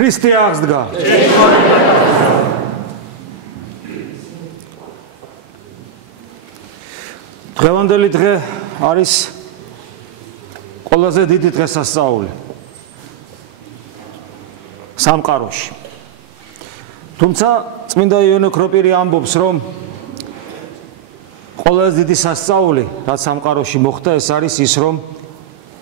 ქრისტე აღსდგა. დღევანდელი დღე არის ყველაზე დიდი დღესასწაული სამყაროში. თუმცა წმინდა იონე ქროპირი ამბობს, რომ ყველაზე დიდი სასწაული, რაც სამყაროში მოხდა, ეს არის ის, რომ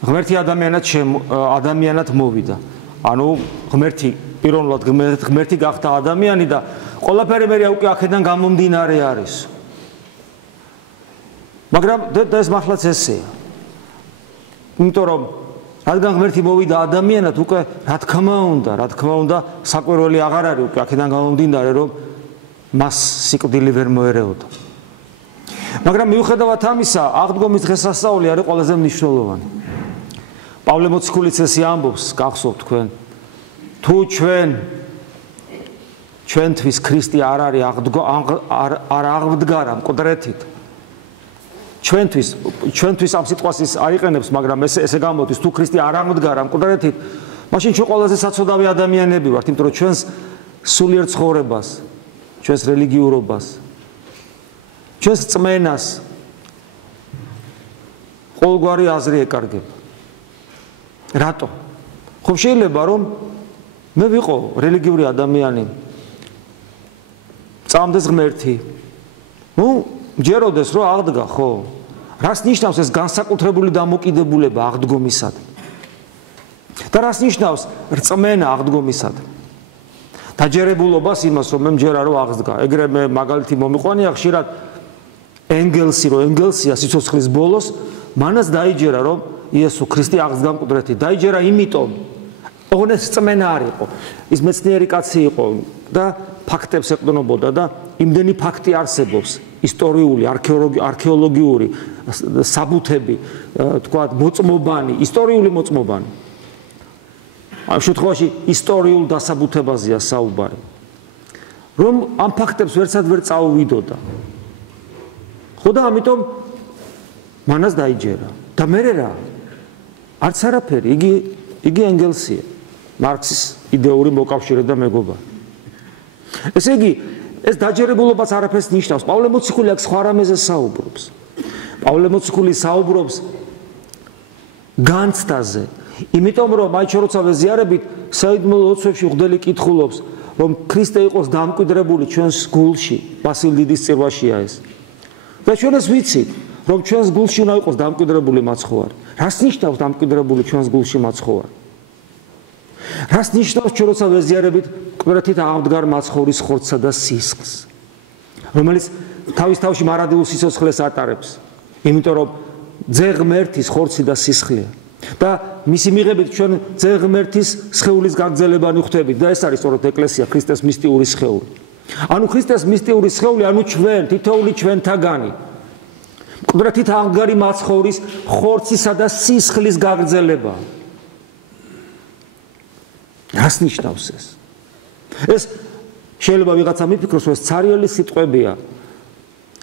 ღმერთი ადამიანად მოვიდა. ანუ ღმერთი პიროვნულად ღმერთი გახდა ადამიანი და ყველაფერი მე უკვე აქედან გამომდინარე არის. მაგრამ ეს მართლაც ესეა. იმიტომ რომ რადგან ღმერთი მოვიდა ადამიანად, უკვე რა თქმა უნდა, საკვირველი აღარ არის უკვე აქედან გამომდინარე, რომ მას სიკვდილი ვერ მოერეოდა. მაგრამ მიუხედავად ამისა, აღდგომის დღესასწაული არის ყველაზე მნიშვნელოვანი. პავლე მოციქულიც ესე ამბობს, გახსოვთ თქვენ, თუ ჩვენთვის ქრისტე არ არის არ აღდგარა მკვდრეთით. ჩვენთვის ამ სიტყვას ის არ იყენებს, მაგრამ ესე გამოდის, თუ ქრისტე არ აღდგარა მკვდრეთით, მაშინ ჩვენ ყველაზე საცოდავი ადამიანები ვართ, იმიტომ რომ ჩვენს სულიერ ცხოვრებას, ჩვენს რელიგიურობას, ჩვენს წმენას ყოველგვარი აზრი ეკარგება. რატო? ხო შეიძლება რომ მე ვიყო რელიგიური ადამიანი, წამდეს ღმერთი, მჯეროდეს რომ აღდგა, ხო? რას ნიშნავს ეს განსაკუთრებული დამოკიდებულება აღდგომისადმი? და რას ნიშნავს რწმენა აღდგომისადმი? დაჯერებულობას იმას, რომ მე მჯერა რომ აღდგა. ეგრე მე მაგალითი მომიყვანია ხშირად ენგელსია სიცოცხლის ბოლოს, მანაც დაიჯერა რომ იესო ქრისტე აღდგა მკვდრეთით. დაიჯერა იმიტომ, ოღონდ ეს რწმენა არ იყო. ის მეცნიერი კაცი იყო და ფაქტებს ეყრდნობოდა და იმდენი ფაქტი არსებობს, ისტორიული, არქეოლოგიური საბუთები, თქვათ, მოწმობანი, ისტორიული მოწმობანი. ამ შემთხვევაში ისტორიულ დასაბუთებაზეა საუბარი. რომ ამ ფაქტებს ვერცად ვერ წაუვიდოდა. ხო და ამიტომ მანაც დაიჯერა. და მერე რა? არც არაფერი, იგი ენგელსია, მარქსის იდეური მოკავშირე და მეგობარი. ესე იგი, ეს დაჯერებულობაც არაფერს ნიშნავს. პავლე მოციქული აქ სხვა რამეზე საუბრობს. პავლე მოციქული საუბრობს განცდაზე. იმიტომ რომ აი ჩვენ როცა ვეზიარებით, საიდუმლო ლოცვებში მღვდელი კითხულობს, რომ ქრისტე იყოს დამკვიდრებული ჩვენს გულში, ბასილ დიდის წირვაშია ეს. და ჩვენ ეს ვიცით, რომ ჩვენს გულში უნდა იყოს დამკვიდრებული მაცხოვარი. რას ნიშნავს დამკვიდრებული ჩვენს გულში მაცხოვარი? რას ნიშნავს ჩვენ როცა ვეზიარებით მკვდრეთით აღდგარ მაცხოვრის ხორცსა და სისხლს, რომელიც თავის თავში მარადილ სიცოცხლეს ატარებს, იმიტომ რომ ძე ღმერთის ხორცი და სისხლია. და მისი მიღებით ჩვენ ძე ღმერთის სხეულის გაგრძელება ვხვდებით და ეს არის სწორედ ეკლესია, ქრისტეს მისტიური სხეული. ანუ ქრისტეს მისტიური სხეული, ანუ ჩვენ, თითოეული ჩვენთაგანი მკვდრეთით აღდგარი მაცხოვრის ხორცისა და სისხლის გაგრძელება. რას ნიშნავს ეს? ეს შეიძლება ვიღაცა მიფიქროს, რომ ეს ცარიელი სიტყვებია,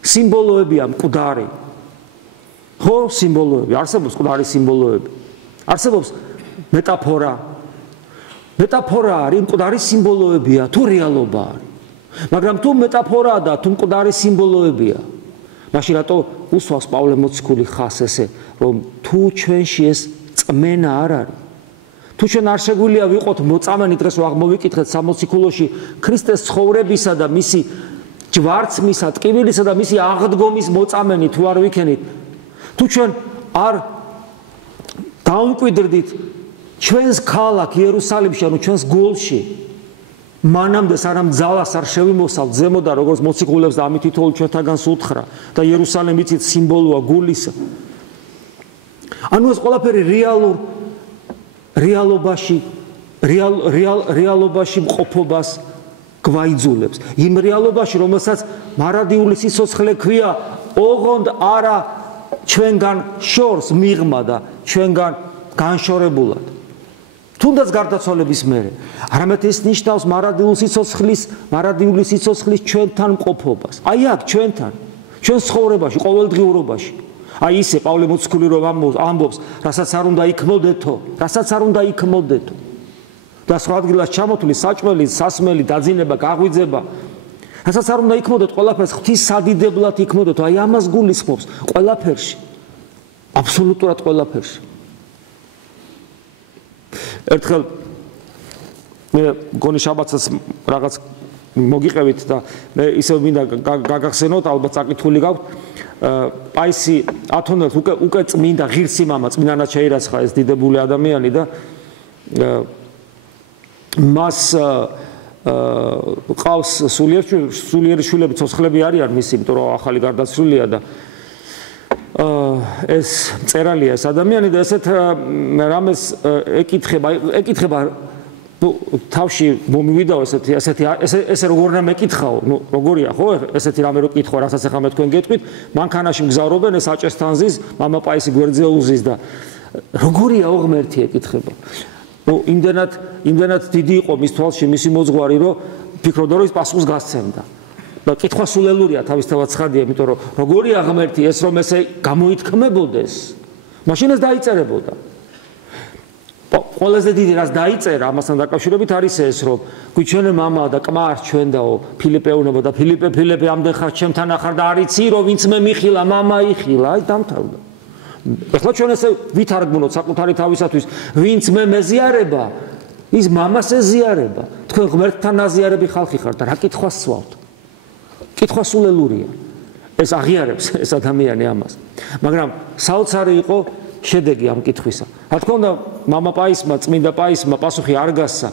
სიმბოლოებია მკვდარი. ხო, სიმბოლოები, არსებობს მკვდარი სიმბოლოები. არსებობს მეტაფორა. მეტაფორა არის, მკვდარი სიმბოლოებია, თუ რეალობა არის. მაგრამ თუ მეტაფორაა და თუ მკვდარი სიმბოლოებია, მაშინ რატო უსვავს პავლე მოციქული ხას ესე, რომ თუ ჩვენში ეს წმენა არ არის, თუ ჩვენ არ შეგვიძლია ვიყოთ მოწამენი, დღეს რომ აღმოვიკითხეთ სამოციქულოში ქრისტეს ცხოვრებისა და მისი ჯვარცმისა, ტკივილისა და მისი აღდგომის მოწამენი თუ არ ვიქენით, თუ ჩვენ არ დაუმკვიდრდით ჩვენს ქალაქ იერუსალიმში, ანუ ჩვენს გულში, მანამდე სანამ ძალას არ შევიმოსავთ ზემოდან, როგორც მოციქულებს და ამით თითოეულ ჩვენთაგანს უთხრა და იერუსალიმი იცით სიმბოლოა გულისა. ანუ ეს ყველაფერი რეალობაში მყოფობას გვაიძულებს. იმ რეალობაში, რომელსაც მარადიული სიცოცხლე ქვია, ოღონდ არა ჩვენგან შორს მიღმა და ჩვენგან განშორებულად. თუნდაც გარდაცვალების მერე, არამედ ეს ნიშნავს მარადიული სიცოცხლის ჩვენთან მყოფობას. აი აქ ჩვენთან, ჩვენს ცხოვრებაში, ყოველდღიურობაში. აი ისე პავლე მოციქული რომ ამბობს, რასაც არ უნდა იქმოდეთო, და სხვა ადგილას ჩამოთვლი, საჭმელი, სასმელი, დაძინება, გაღვიძება. რასაც არ უნდა იქმოდეთ ყველაფერს ღვთის სადიდებლად იქმოდეთ, აი ამას გულისხმობს ყველაფერში. აბსოლუტურად ყველაფერში. ერთხელ მე გონი შაბათსაც რაღაც მოგიყევით და მე ისევ მინდა გაგახსენოთ, ალბათ საკითხული გაქვთ. პაისი ათონელს უკვე წმინდა ღირსი მამა, წმინდანად შეირაცხა ეს დიდებული ადამიანი და მას ყავს სულიერი შვილები, ცოცხლები არიან მისი, იმიტომ რომ ახალი გარდაცვლილია და ეს მწერალია ეს ადამიანი და ესეთ რამეს ეკითხება თავში მომივიდაო ესე როგორ რა მეკითხაო, ნუ როგორია ხო ესეთი რამე რო კითხვა, რასაც ახლა მე თქვენ გეტყვით, მანქანაში მგზავრობენ ეს აჭესთან ზის, мама პაისი გვერდზე უზის და როგორია ღმერთი ეკითხება. ნუ იმდენად დიდი იყო მის თვალში მისი მოძღვარი, რომ ფიქრობდა რომ ის პასუხს გასცემდა. და კითხვა სულელურია თავისთავად ცხადია, იმიტომ რომ როგორია ღმერთი ეს რომ ესე გამოითქმებოდეს, მაშინ ეს დაიწერებოდა. ყველაზე დიდი რაც დაიწერა ამასთან დაკავშირებით არის ეს, რომ გვიჩვენე мама და კმარ ჩვენდაო ფილიპე უნება და ფილიპე ამდენ ხარ ჩემთან ახარ და არიცი რომ ვინც მე მიხილა мама იხილა, აი დამთავრდა. ეხლა ჩვენ ესე ვითარგმნოთ საკუთარი თავისათვის, ვინც მე მეზიარება, ის მამას ეზიარება. თქვენ ღმერთთან აზიარები ხალხი ხართ და რა კითხვას სვავთ? კითხვა სულელურია. ეს აღიარებს ეს ადამიანი ამას. მაგრამ საოცარი იყო შედეგი ამ კითხვისა. რა თქმა უნდა, мама პაისმა, წმინდა პაისმა პასუხი არ გასცა.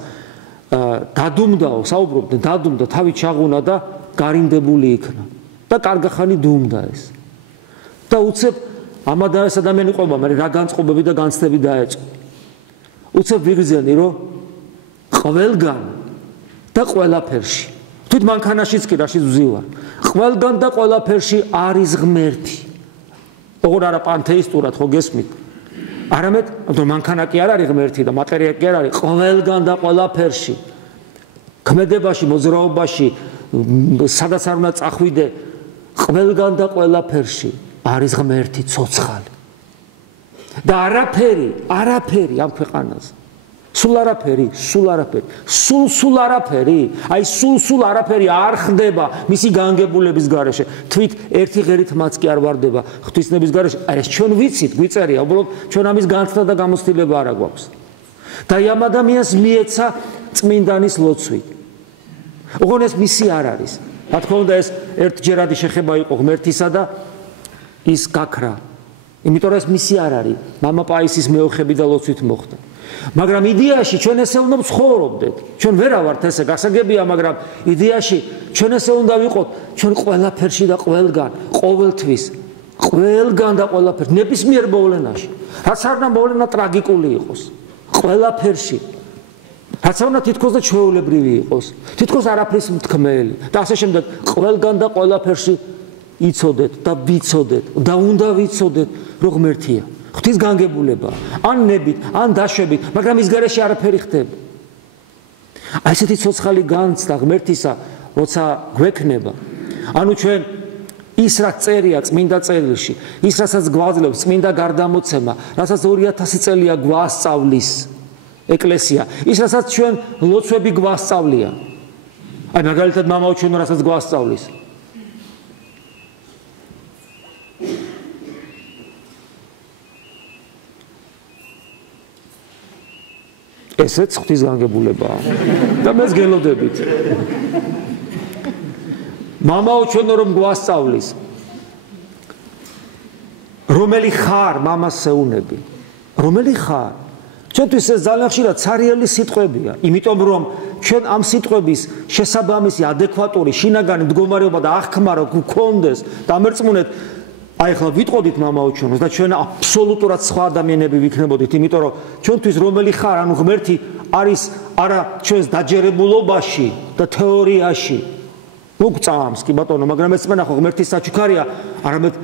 დადუმდაო, საუბრობდნენ, დადუმდა, თავი ჩაღუნა და გარიმდებული იქნა. და კარგახანი დუმდა ეს. და უცებ ეს ადამიანი ყობა, მაგრამ რა განწყობები და განცდები დაეწყო. უცებ ვიგრძენი, რომ ყველგან და ყველაფერში. თვით მანქანაშიც კი რაშიც ვზივარ. ყველგან და ყველაფერში არის ღმერთი. ოღონდ არა პანთეისტურად ხო გესმით? არამედ მანქანა კი არ არის ღმერთი და მატერია კი არ არის, ყველგან და ყველაფერში. ქმედებაში, მოძრაობაში, სადაც არ უნდა წახვიდე, ყველგან და ყველაფერში არის ღმერთი ცოცხალი. და არაფერი ამ ქვეყანაზე. სულ არაფერი. სულ არაფერი. აი სულ არაფერი არ ხდება მისი განგებულების გარეშე. თვით ერთი ღერით მაც კი არ ვარდება ღვთისნების გარეშე. აი ეს ჩვენ ვიცით, გვიწერია, უბრალოდ ჩვენ ამის განცდა და გამოცდილება არ აქვს. და ამ ადამიანს მიეცა წმინდანის ლოცვით. ოღონდ ეს მისი არ არის. რა თქმა უნდა ეს ერთჯერადი შეხება იყო ღმერთისა და ის გაქრა. იმიტომ რომ ეს მისი არ არის. мама პაისის მეოხები და ლოცვით მოხდა. მაგრამ იდეაში ჩვენ ესე უნდა ვცხოვრობდეთ. ჩვენ ვერა ვართ ესე, გასაგებია, მაგრამ იდეაში ჩვენ ესე უნდა ვიყოთ, ჩვენ ყველაფერში და ყველგან, ყოველთვის, ყველგან და ყველაფერში, ნებისმიერ მოვლენაში. რაც არ უნდა მოვლენა ტრაგიკული იყოს. ყველაფერში. რაც არ უნდა თითქოს და ჩვეულებრივი იყოს. თითქოს არაფრის მთქმელი. და ასე შემდეგ, ყველგან და ყველაფერში იცოდეთ და ვიცოდეთ და უნდა ვიცოდეთ, რომ ღმერთია. ღვთის განგებულება, ან ნებით, ან დაშვებით, მაგრამ ის გარეშე არაფერი ხდება. აი ესეთი ცოცხალი განცდა ღმერთისა, როცა გვექნება, ანუ ჩვენ ის რაც წერია წმინდა წერილში, ის რასაც გვაძლევს წმინდა გარდამოცემა, რასაც 2000 წელია გვასწავლის ეკლესია, ის რასაც ჩვენ ლოცვები გვასწავლია. აი მაგალითად მამაო ჩვენ რასაც გვასწავლის. ესეც ღვთის განგებულებაა და მეც გელოდებით. მამაო ჩვენო რომ გვასწავლის, რომელი ხარ მამას ეუნები, რომელი ხარ? ჩვენთვის ეს ძალიან ხშირად ცარიელი სიტყვებია, იმიტომ რომ ჩვენ ამ სიტყვების შესაბამისი ადეკვატური შინაგანი მდგომარეობა და აღქმა რო გქონდეს და ამერწმუნეთ აი ახლა ვიტყოდით მამაო ჩვენს და ჩვენ აბსოლუტურად სხვა ადამიანები ვიქნებოდით, იმიტომ რომ ჩვენთვის რომელი ხარ, ანუ ღმერთი არის არა ჩვენს დაჯერებულობაში და თეორიაში. მოგწამს კი ბატონო, მაგრამ ესმენა ხო ღმერთის საჩუქარია, არამედ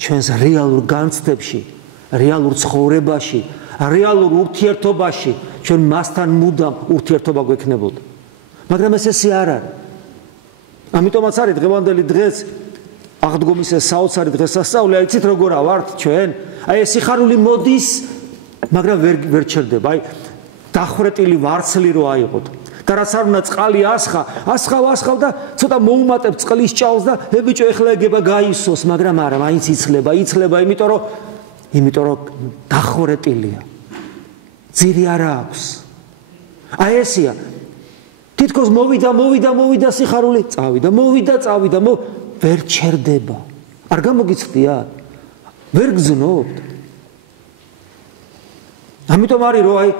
ჩვენს რეალურ განცდებში, რეალურ ცხოვრებაში, რეალურ ურთიერთობაში, ჩვენ მასთან მუდამ ურთიერთობა გვექნებოდა. მაგრამ ესე არ არის. ამიტომაც არის დღევანდელი დღეს აღდგომის ეს საოცარი დღესასწაული, აიცით როგორა ვართ ჩვენ? აი ეს სიხარული მოდის, მაგრამ ვერ ჩერდება. აი დახრეტილი ვარცლი რო აიღოთ და რაც არ უნდა წყალი ასხავ და ცოტა მოუმატებ წყლის ჭაილს და ბიჭო ეხლა ეგება გაისოს მაგრამ არა მაინც იცლება იმიტომ რომ დახრეტილია ძირი არ აქვს აი ესია თითქოს მოვიდა სიხარული წავიდა მოვიდა ვერ ჩერდება არ გამოგიცდია ვერ გზნობთ ამიტომ არის რომ აი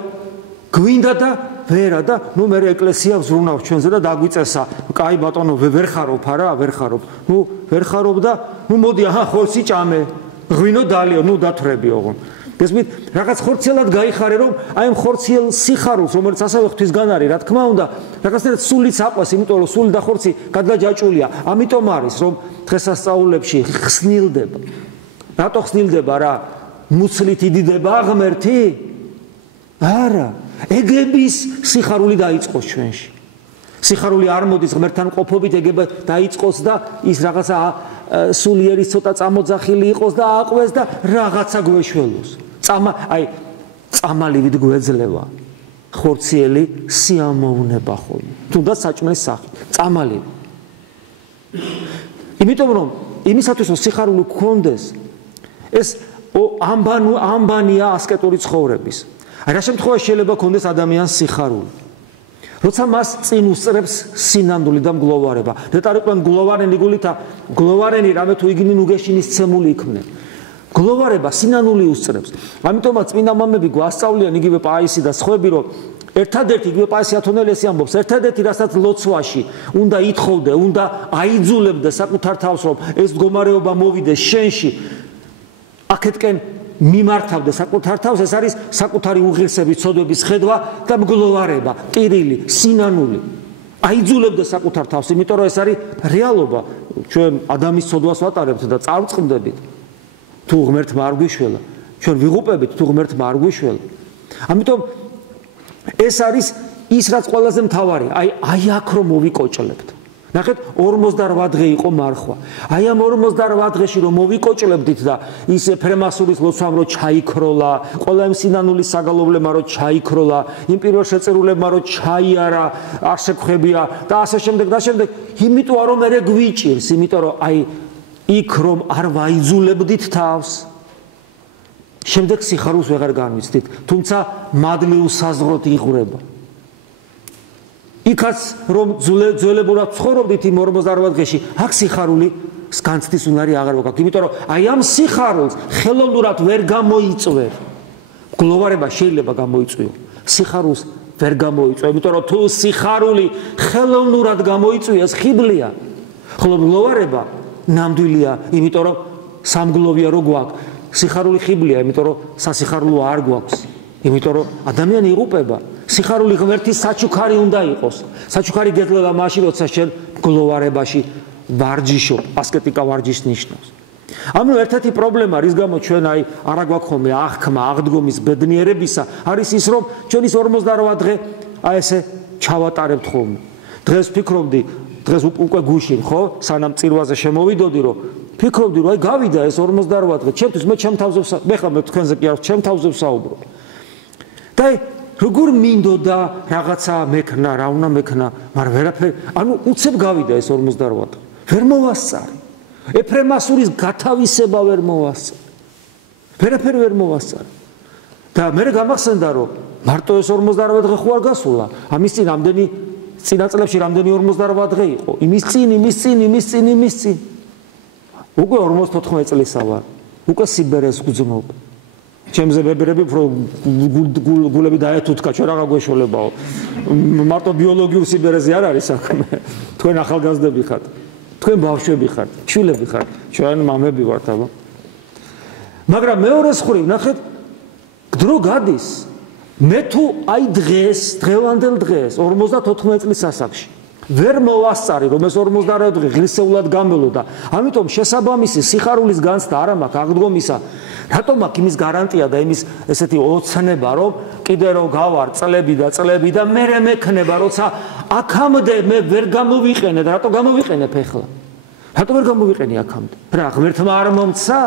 გვინდა და ვერა და ნუ მე ეკლესია ვზრუნავ ჩვენზე და დაგვიწესა კაი ბატონო ვერ ხარობ არა ვერ ხარობ ნუ ვერ ხარობ და ნუ მოდი აჰა ხორცი ჭამე ღვინო დალიო ნუ დათვრები ოღონ გესმით რაღაც ხორციელად გაიხარე რომ აი ამ ხორციელ სიხარულს რომელიც ასევე ღვთისგან არის რა თქმა უნდა რაღაცნაირად სულიც აყვას იმიტომ რომ სული და ხორცი გადაჯაჭვულია ამიტომ არის რომ დღესასწაულებში ხსნილდება რატო ხსნილდება რა მუცლით იდიდება აღმერთი არა ეგების სიხარული დაიწყოს ჩვენში სიხარული არ მოდის ღმერთთან ყოფობით ეგება დაიწყოს და ის რაღაცა სულიერის ცოტა წამოძახილი იყოს და აყვეს და რაღაცა გვეშველოს წამალივით გვეძლევა ხორციელი სიამოვნება ხოლმე თუნდაც საჭმელის სახით წამალივი იმიტომ რომ იმისათვის რომ სიხარული გქონდეს ეს ამბანია ასკეტური ცხოვრების აი რა შემთხვევაში შეიძლება გქონდეს ადამიანს სიხარული როცა მას წინ უსწრებს სინამდვილე და მგლოვარება ნეტარიყვენ გლოვარენი გულითა გლოვარენი რამე თუ იგინი ნუგეშინის ცემული იქმნე გლოვარება სინანული უსწრებს ამიტომაც წმინდა მამები გვასწავლიან იგივე პაისი და სხვები რომ ერთადერთი იგივე პაისი ათონელესი ამბობს ერთადერთი რასაც ლოცვაში უნდა ითხოვდე უნდა აიძულებდე საკუთარ თავს რომ ეს მდგომარეობა მოვიდეს შენში აქეთკენ მიმართავდე საკუთარ თავს ეს არის საკუთარი უღირსების ცოდვების ხედვა და მგლოვარება ტირილი სინანული აიძულებდე საკუთარ თავს იმიტომ რომ ეს არის რეალობა ჩვენ ადამიანის ცოდვას ვატარებთ და წარწყმდებით თუ ღმერთმა არ გვიშველა ჩვენ ვიღუპებით თუ ღმერთმა არ გვიშველა ამიტომ ეს არის ის რაც ყველაზე მთავარია აი აქ რომ მოვიკოჭლებთ ნახეთ 48 დღე იყო მარხვა აი ამ 48 დღეში რომ მოვიკოჭლებდით და ის ფრემასურის ლოცვამ რომ ჩაიქროლა ყველა იმ სინანულის საგალობლებმა რომ ჩაიქროლა იმ პირველ შეწირულებმა რომ ჩაიარა არ შეგხვებია და ასე შემდეგ და შემდეგ იმიტომ რომ მე გვიჭირს იმიტომ რომ აი იქ რომ არ ვაიძულებდით თავს შემდეგ სიხარულს ვეღარ განვიცდით თუმცა მადლი უსაზღროდ იღვრება იქაც რომ ძველებურად ცხოვრობდით იმ 48 დღეში აქ სიხარული განცდის უნარი აღარ გვაქვს იმიტომ რომ აი ამ სიხარულს ხელოვნურად ვერ გამოიწვევ გლოვარება შეიძლება გამოიწვიო სიხარულს ვერ გამოიწვევ იმიტომ რომ თუ სიხარული ხელოვნურად გამოიწვიეს ხიბლია ხოლო გლოვარება ნამდვილია იმიტომ რომ სამგლოვია რო გვაქვს სიხარული ხიბლია იმიტომ რომ სასიხარულო არ გვაქვს იმიტომ რომ ადამიანი იღუპება სიხარული ღმერთის საჩუქარი უნდა იყოს საჩუქარი გეძლევა მაშინ როცა შენ გლოვარებაში ვარჯიშობ ასკეტიკა ვარჯიშს ნიშნავს ანუ ერთ-ერთი პრობლემა რის გამო ჩვენ აი არა გვაქვს ხოლმე აღქმა აღდგომის ბედნიერებისა არის ის რომ ჩვენ ის 48 დღე აი ესე ჩავატარებთ ხოლმე დღეს ფიქრობდი დღეს უკვე გუშინ ხო სანამ წირვაზე შემოვიდოდი რომ ფიქრობდი რომ აი გავიდა ეს 48 დღე ჩემთვის მე ჩემ თავზე მე ხომ თქვენზე კი არ ჩემ თავზე ვსაუბრობ და როგორ მინდოდა რაღაცა მექნა რა უნდა მექნა მაგრამ ვერაფერი ანუ უცებ გავიდა ეს 48 ვერ მოვასწარი ეფრემასურის გათავისება ვერ მოვასწარი ვერაფერი ვერ მოვასწარი და მე გამახსენდა რომ მარტო ეს 48 დღე ხო არ გასულა ამის წინ რამდენი წინა წლებში რამდენი 48 დღე იყო იმის წინ უკვე 54 წლისა ვარ უკვე სიბერეს გძნობ ჩემზე ბებერები უფრო გულები დაეთუთქა ჩვენ რა გვეშოლებაო მარტო ბიოლოგიურ სიბერეზე არ არის საქმე თქვენ ახალგაზრდები ხართ თქვენ ბავშვები ხართ შვილები ხართ ჩვენ მამები ვართ აბა მაგრამ მეორე მხრივ ნახეთ დრო გადის მე თუ აი დღევანდელ დღეს 54 წლის ასაკში ვერ მოვასწარი რომ ეს 48 დღე ღირსეულად გამელოდა ამიტომ შესაბამისი სიხარულის განცდა არ მაქვს აღდგომისა რატომ მაქვს იმის გარანტია და იმის ესეთი ოცნება რომ კიდე რომ გავარ წლები და მე მექნება როცა აქამდე მე ვერ გამოვიყენე და რატო გამოვიყენებ ახლა რატო ვერ გამოვიყენე აქამდე რა ღმერთმა არ მომცა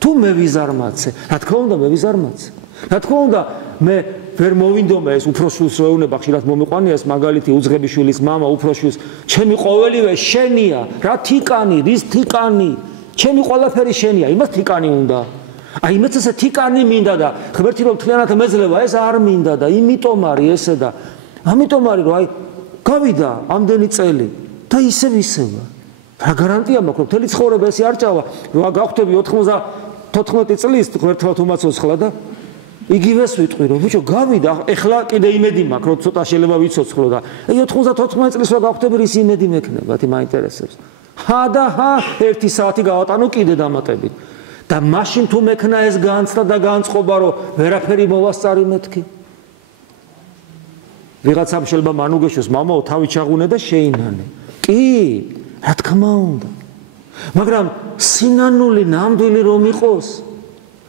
თუ მე ვიზარმაცე რა თქმა უნდა მე ვიზარმაცე რა თქმა უნდა მე ვერ მოვინდომა ეს უფროსშვილს რო ეუნება ხშირად მომიყვანია ეს მაგალითი უძღებიშვილის მამა უფროსშვილს ჩემი ყოველივე შენია რა თიკანი რის თიკანი ჩემი ყველაფერი შენია იმას თიკანი უნდა აი იმეც ესე თიკანი მინდა და ღმერთი რომ თლიანად მეძლევა ეს არ მინდა და იმიტომ არის ესე და ამიტომ არის რომ აი გავიდა ამდენი წელი და ისევ ისევა რა გარანტია მაქვს რომ მთელი ცხოვრება ესე არ ჭავა რომ გავხდები 94 წლის ღმერთმა უმაცოცხლა და იგივეს ვიტყვი რომ ბიჭო გავიდა ეხლა კიდე იმედი მაქვს რომ ცოტა შეიძლება ვიცოცხლო და აი 94 წლის რო გავხდები რის იმედი მექნება თი მაინტერესებს და 1 საათი გავატანო კიდე დამატებით და მაშინ თუ მექნა ეს განცდა და განწყობა რომ ვერაფერი მოვასწარი მეთქი ვიღაცამ შეიძლება მანუგეშოს მამაო თავი ჩაღუნე და შეინანე კი რა თქმა უნდა მაგრამ სინანული ნამდვილი რომ იყოს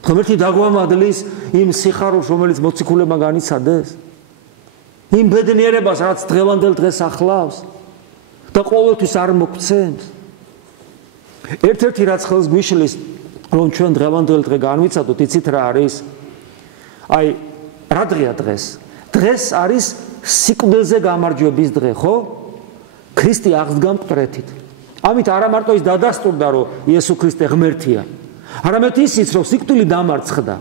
ღმერთი დაგვამადლის იმ სიხარულს რომელიც მოციქულებმა განიცადეს იმ ბედნიერებას რაც დღევანდელ დღეს ახლავს და ყოველთვის არ მოგცემს ერთ-ერთი რაც ხელს გვიშლის რომ ჩვენ დღევანდელ დღე განვიცადოთ იცით რა არის აი რა დღეა დღეს დღეს არის სიკვდილზე გამარჯვების დღე ხო ქრისტე აღსდგა მკვდრეთით ამით არა მარტო ის დადასტურდა რომ იესო ქრისტე ღმერთია არამედ ისიც რომ სიკვდილი დამარცხდა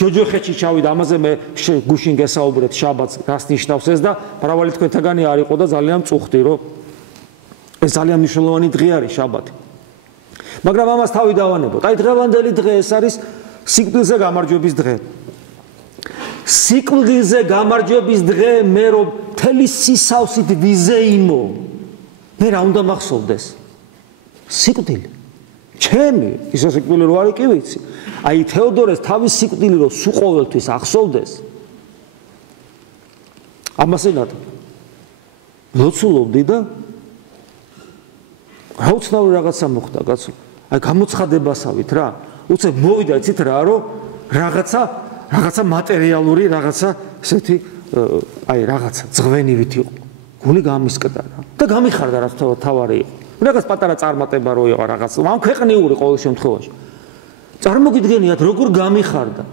ჯოჯოხეთში ჩავიდა ამაზე მე გუშინ გესაუბრეთ შაბათს რას ნიშნავს ეს და მრავალი თქვენთაგანი არ იყო და ძალიან მწუხდი რომ ეს ძალიან მნიშვნელოვანი დღე არის შაბათი მაგრამ ამას თავი დავანებოთ აი დღევანდელი დღე ეს არის სიკვდილზე გამარჯვების დღე სიკვდილზე გამარჯვების დღე მე რომ მთელი სისავსით ვიზეიმო მე რა უნდა მახსოვდეს სიკვდილი ჩემი ის სიკვდილი რო არის კი ვიცი აი თეოდორეს თავის სიკვდილი რო სულ ყოველთვის ახსოვდეს ამასენად ლოცულობდი და აუცნაური რაღაცა მოხდა კაცო აი გამოცხადებასავით რა უცებ მოვიდა იცით რა რომ რაღაცა მატერიალური რაღაცა ესეთი აი რაღაცა ძღვენივით იყო გული გამისკდა რა და გამიხარდა რაც თავარი იყო რაღაც პატარა წარმატება რო იყო რაღაც ამ ქვეყნიური ყოველ შემთხვევაში წარმოგიდგენიათ როგორ გამიხარდა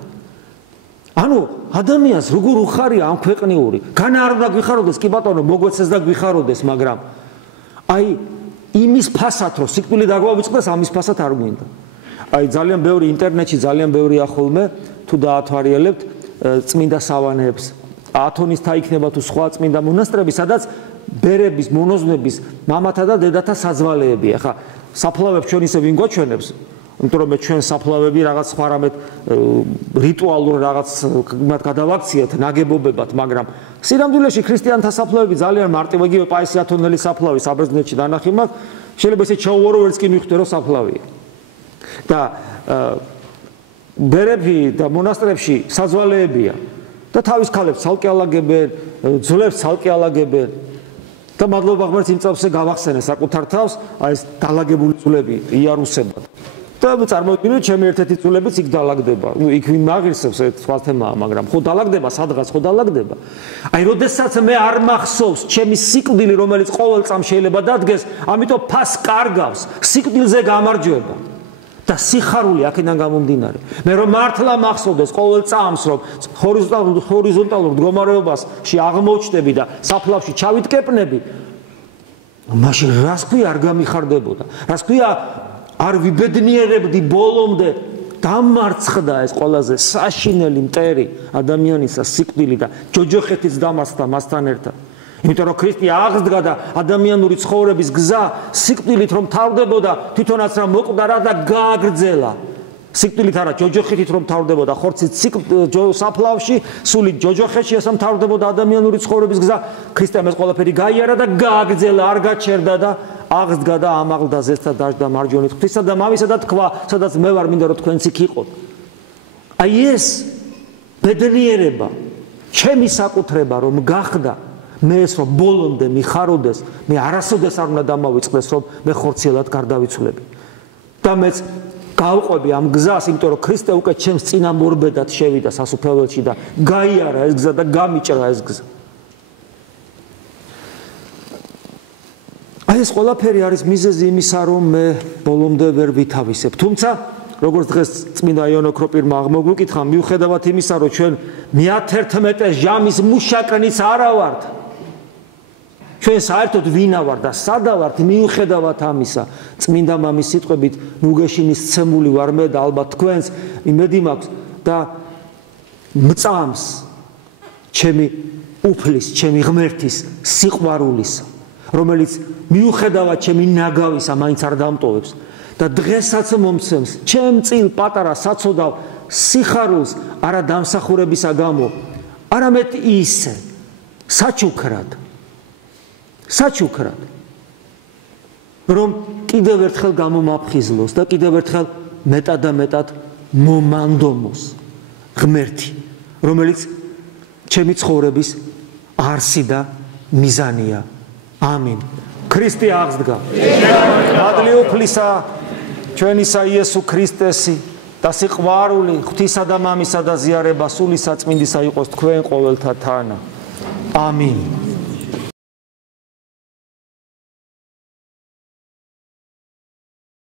ანუ ადამიანს როგორ უხარია ამ ქვეყნიური განა არ უნდა გვიხაროდეს კი ბატონო მოგვეცეს და გვიხაროდეს მაგრამ აი იმის ფასად რომ სიკვდილი დაგვავიწყდეს ამის ფასად არ გვინდა აი ძალიან ბევრი ინტერნეტში ძალიან ბევრი ახოლმე თუ დაათვალიერებთ წმინდა სავანეებს ათონისთა იქნება თუ სხვა წმინდა მონასტრები სადაც ბერების მონოზვნების მამათა და დედათა საძვალეებია ხა საფლავებს ჩვენ ისე ვინ გვაჩვენებს იმიტომ რომ ჩვენ საფლავები რაღაც სხვა რამე რიტუალურ რაღაც მათ გადავაქციეთ ნაგებობებად მაგრამ სინამდვილეში ქრისტიანთა საფლავები ძალიან მარტივი იგივე პაისიათონელი საფლავი საბერძნეთში დანახი მაქვს შეიძლება ისე ჩაუვარო ვერც კი მიხვდე რომ საფლავია და ბერები და მონასტრებში საძვალეებია და თავის ქალებს ცალკე ალაგებენ ძვლებს ცალკე ალაგებენ და მადლობა ღმერთს იმ წელსე გავახსენე საკუთარ თავს აი ეს დალაგებული ძვლები იარუსებად და წარმოვიდგინეთ ჩემი ერთ-ერთი ძვლებიც იქ დალაგდება იქ ვინ მაღირსებს ეს სხვა თემაა მაგრამ ხო დალაგდება სადღაც ხო დალაგდება აი როდესაც მე არ მახსოვს ჩემი სიკვდილი რომელიც ყოველ წამს შეიძლება დადგეს ამიტომ ფას კარგავს სიკვდილზე გამარჯვება და სიხარული აქედან გამომდინარე მე რომ მართლა მახსოვდეს ყოველ წამს რომ ჰორიზონტალურ მდგომარეობაში აღმოჩნდები და საფლავში ჩავიტკეპნები მაშინ რას ქვია არ გამიხარდებოდა რას ქვია არ ვიბედნიერებდი ბოლომდე დამარცხდა ეს ყველაზე საშინელი მტერი ადამიანისა სიკვდილი და ჯოჯოხეთის დამარცხდა მასთან ერთად იმიტომ რომ ქრისტე აღსდგა და ადამიანური ცხოვრების გზა სიკვდილით რომ თავდებოდა თვითონაც რა მოკვდარა და გააგრძელა სიკვდილით არა ჯოჯოხეთით რომ თავდებოდა ხორცით საფლავში სულით ჯოჯოხეთში ეს თავდებოდა ადამიანური ცხოვრების გზა ქრისტემ ეს ყველაფერი გაიარა და გააგრძელა არ გაჩერდა და აღსდგა და ამაღლდა ზესთა დაждდა მარჯვენით ღვთისა და მამისა და თქვა სადაც მე ვარ მინდა რომ თქვენც იქ იყოთ აი ეს ბედნიერება ჩემი საკუთრება რომ გახდა მე ეს რომ ბოლომდე მიხაროდეს მე არასოდეს არ უნდა დამავიწყდეს რომ მე ხორციელად გარდავიცვლები და მეც გავყვები ამ გზას იმიტომ რომ ქრისტე უკვე ჩემს წინამორბედად შევიდა სასუფეველში და გაიარა ეს გზა და გამიჭრა ეს გზა აი ეს ყველაფერი არის მიზეზი იმისა რომ მე ბოლომდე ვერ ვითავისებ თუმცა როგორც დღეს წმინდა იონო ქროპირმა აღმოგვიკითხა, მიუხედავად იმისა, რომ ჩვენ მე-11 ჟამის მუშაკნიც არა ვართ. ჩვენ საერთოდ ვინა ვარ და სადა ვართ, მიუხედავად ამისა, წმინდა მამის სიტყვებით, ნუგეშინის ცემული ვარ მე და ალბათ თქვენს იმედი მაქვს და მწამს ჩემი უფლის, ჩემი ღმერთის სიყვარულისა, რომელიც მიუხედავად ჩემი ნაგავისა მაინც არ დამტოვებს და დღესაც მომცემს ჩემ წილ პატარა საცოდავ სიხარულს არა დამსახურებისა გამო, არამედ ისე საჩუქრად, რომ კიდევ ერთხელ გამომაფხიზლოს და კიდევ ერთხელ მეტად და მეტად მომანდომოს ღმერთი, რომელიც ჩემი ცხოვრების არსი და მიზანია. ამინ. ქრისტე აღსდგა. მადლი უფლისა ჩვენისა იესო ქრისტესი და სიყვარული ღვთისა და მამისა და ზიარება სული საწმინდისა იყოს თქვენ ყოველთა თანა. ამინ.